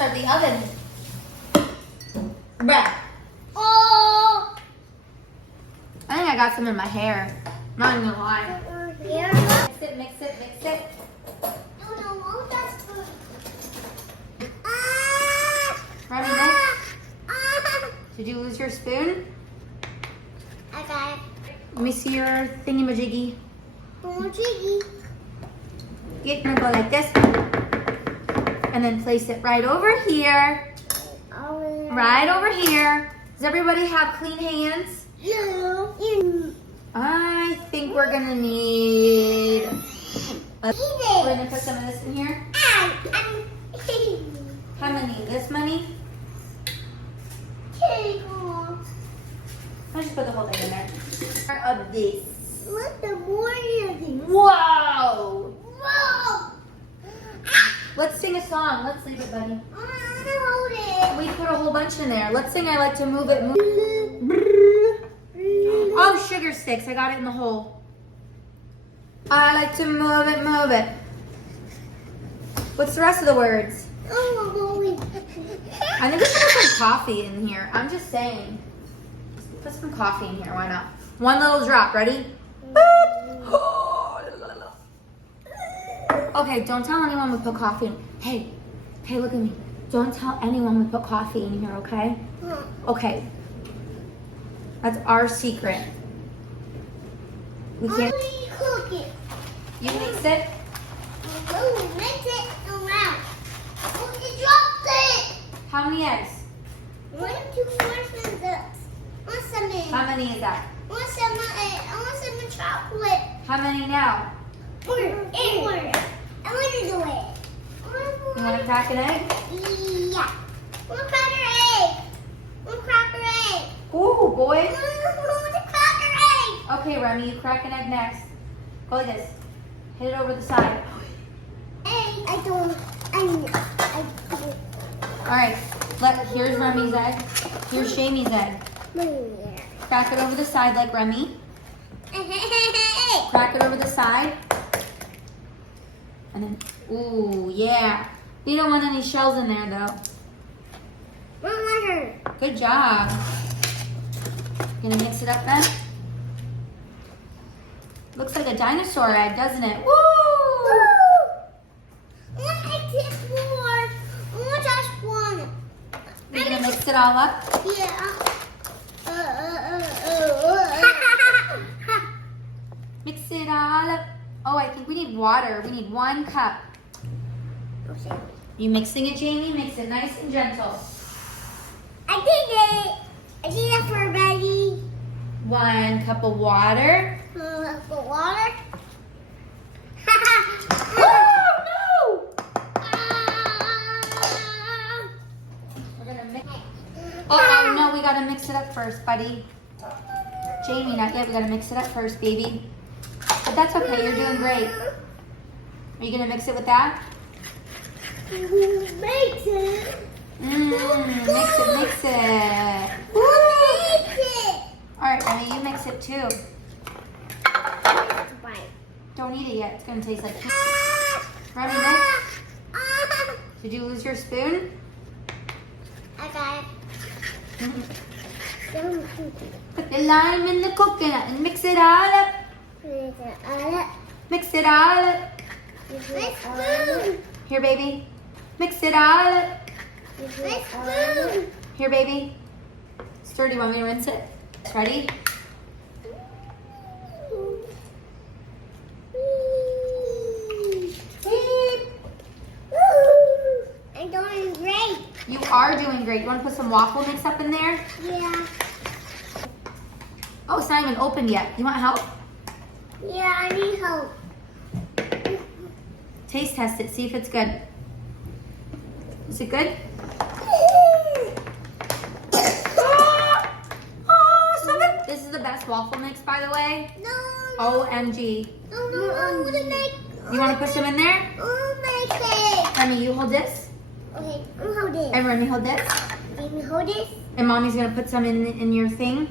are the oven. Bruh. Oh! I think I got some in my hair. Not even gonna lie. Here. Mix it, mix it, mix it. No, that's good. Remy, next. Did you lose your spoon? I got it. Let me see your thingy-majiggy. Oh, jiggy. You're gonna go like this. And then place it right over here. Right over here. Does everybody have clean hands? Yeah. I think we're gonna need... we're gonna put some of this in here. How many? This many? I'll just put the whole thing in there. More of this. What the more you Whoa! Whoa! Let's sing a song. Let's leave it, buddy. Hold it. We put a whole bunch in there. Let's sing I Like to Move It. Oh, sugar sticks. I got it in the hole. I like to move it, move it. What's the rest of the words? I think we should put some coffee in here. I'm just saying. Put some coffee in here. Why not? One little drop. Ready? Okay, don't tell anyone we put coffee in. Hey, look at me. Don't tell anyone we put coffee in here, okay? Okay. That's our secret. We can't. Cook it. You mix it. Oh, mix it around. Oh, you dropped it. How many eggs? 1, 2, 4, 5, 6. How many is that? I want some chocolate. How many now? 4. I want to do it. You want to crack an egg? Yeah. One cracker egg. One cracker egg. Ooh, boy. One cracker egg. Okay, Remy, you crack an egg next. Go like this. Hit it over the side. Egg. I don't. I All right. Here's Remy's egg. Here's Shamey's egg. Crack it over the side like Remy. Crack it over the side. And then, ooh, yeah. You don't want any shells in there, though. Good job. Gonna mix it up then? Looks like a dinosaur egg, doesn't it? Woo! You're gonna mix it all up? Yeah. Mix it all up. Oh, I think we need water. We need 1 cup. Okay. You mixing it, Jamie? Mix it nice and gentle. I did it. I did it for everybody. 1 cup of water. For water. Oh, no! We're gonna mix. Oh, no, we gotta mix it up first, buddy. Jamie, not yet. We gotta mix it up first, baby. But that's okay. You're doing great. Are you gonna mix it with that? Mix it. Mix it. Who makes it? All right, Remy, you mix it too. Bite. Don't eat it yet. It's gonna taste like. Remy, next. Did you lose your spoon? I got it. Put the lime in the coconut and mix it all up. Mix it all up. My spoon. Here, baby. Mix it all up. My spoon. Here, baby. Stir, do you want me to rinse it? Ready? I'm doing great. You are doing great. You want to put some waffle mix up in there? Yeah. Oh, it's not even open yet. You want help? Yeah, I need help. Taste test it. See if it's good. Is it good? Oh, so good. This is the best waffle mix, by the way. No. OMG. No, I want to make. You want to put some in there? Oh, make it. Remy, you hold this. Okay, I'm holding. And Remy, hold this. Let me hold it. And Mommy's going to put some in your thing.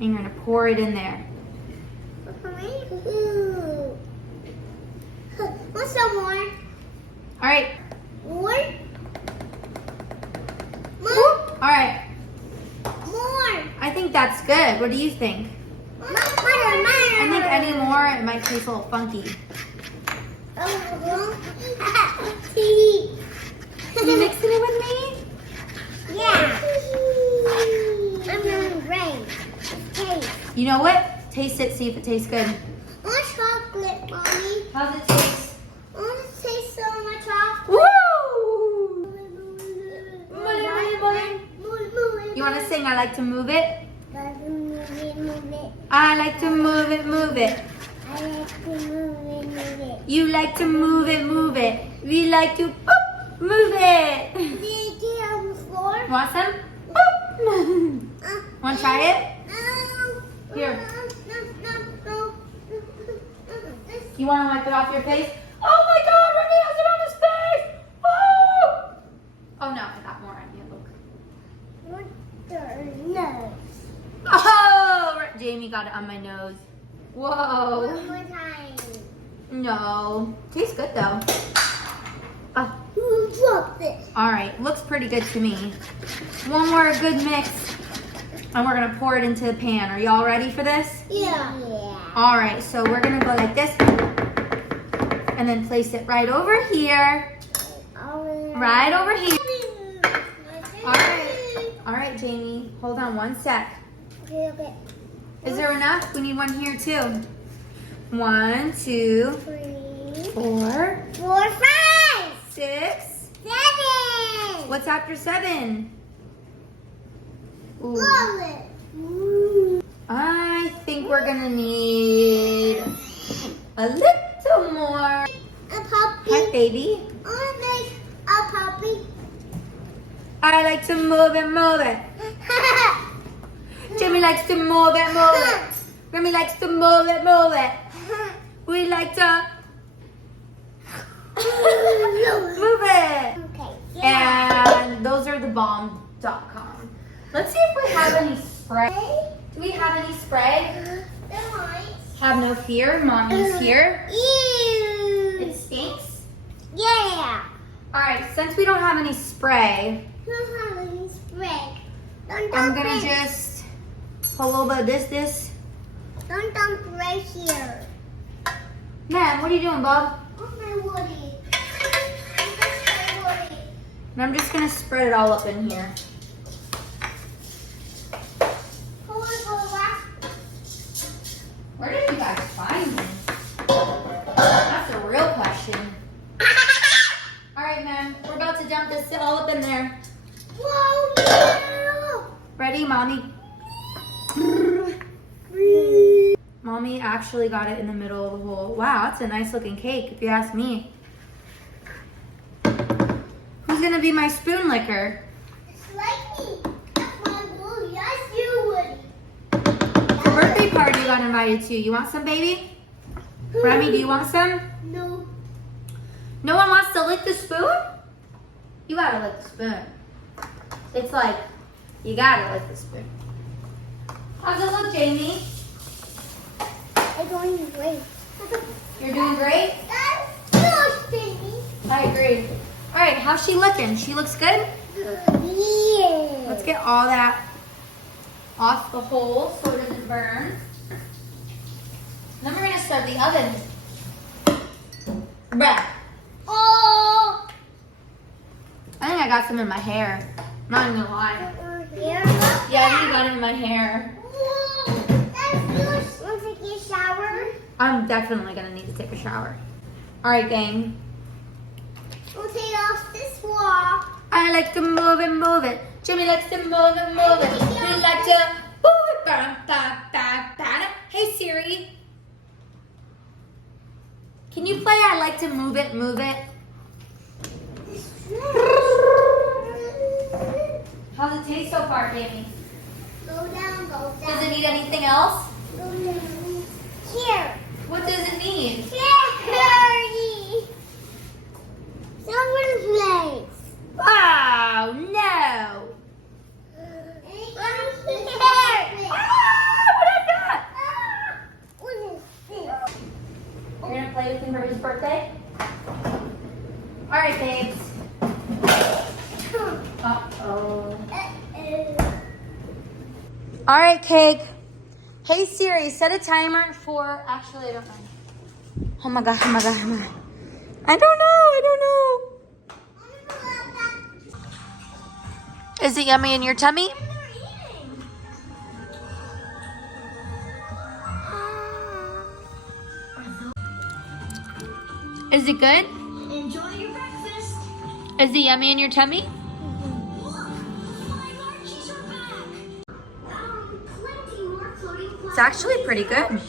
And you're going to pour it in there. Want some more? All right. More? that's good. What do you think? I think any more, it might taste a little funky. You mixing it with me? Yeah. I'm gonna rain. Taste. You know what? Taste it, see if it tastes good. I want chocolate, Mommy. How's it taste? I want to taste so much chocolate. Woo! Move You want to sing, I like to move it? Move it. I like to move it, move it. I like to move it. You like to move it, move it. We like to boop, move it. Did you get on the floor? Want some? Boop. Want to try it? No. Here. No. You want to wipe it off your face? Oh my God, Remy has it on his face. Oh! Oh no, I got more on you. Look. What the nose? Oh, Jamie got it on my nose. Whoa. One more time. No. Tastes good though. Oh. Who dropped it? All right, looks pretty good to me. One more good mix, and we're gonna pour it into the pan. Are y'all ready for this? Yeah. All right, so we're gonna go like this, and then place it right over here. Right over here. All right, Jamie, hold on one sec. Okay. Is there enough? We need one here too. 1, 2, 3, 4, 4, 5, 6. 7. What's after 7? Ooh. Wallet. I think we're gonna need a little more. A puppy. Hi, baby. I like a puppy. I like to move it, move it. Jimmy likes to move it, move it. Remy likes to move it, move it. We like to move it. Okay. Yeah. And those are the bomb.com. Let's see if we have any spray. Do we have any spray? Have no fear, Mommy's here. Ew. It stinks. Yeah. All right, since we don't have any spray, Don't have any spray. Don't I'm dump gonna it. just put a little bit of this. Don't dump right here. Man, what are you doing, Bob? Oh my Woody. My Woody. And I'm just gonna spread it all up in here. Where did you guys find me? That's a real question. All right, man, we're about to dump this all up in there. Whoa, no. Ready, Mommy? Mommy actually got it in the middle of the hole. Wow, that's a nice looking cake, if you ask me. Who's gonna be my spoon licker? It's like me. That's my Woody. That's you, Woody. The birthday party you got invited to. You want some, baby? Remy, do you want some? No. No one wants to lick the spoon? You gotta lick the spoon. It's like, you gotta lick the spoon. How's it look, Jamie? I'm going great. You're doing great? That's so spinny. I agree. All right, how's she looking? She looks good? Yeah. Let's get all that off the hole so it doesn't burn. Then we're gonna start the oven. Bruh. Oh. I think I got some in my hair. I'm not even gonna lie. Here. Yeah, I think I got it in my hair. Whoa. That's good. Want to take a shower? I'm definitely gonna need to take a shower. All right, gang. We'll take off this wall. I like to move it, move it. Jimmy likes to move it, move it. We like to move it. Ba, ba, ba, ba. Hey Siri, can you play I like to move it, move it? How's it taste so far, Jamie? Go down, go down. Does it need anything else? Go down. Here. What does it need? Charity. Someone's place. Wow, no. What is that? You're gonna play with him for his birthday? All right, babes. Uh-oh. All right, Cake. Hey Siri, set a timer for. Actually, I don't know. Oh my god! Oh my god! Oh my god. I don't know. Is it yummy in your tummy? Is it good? Enjoy your breakfast. Is it yummy in your tummy? Plenty more floating It's actually pretty good.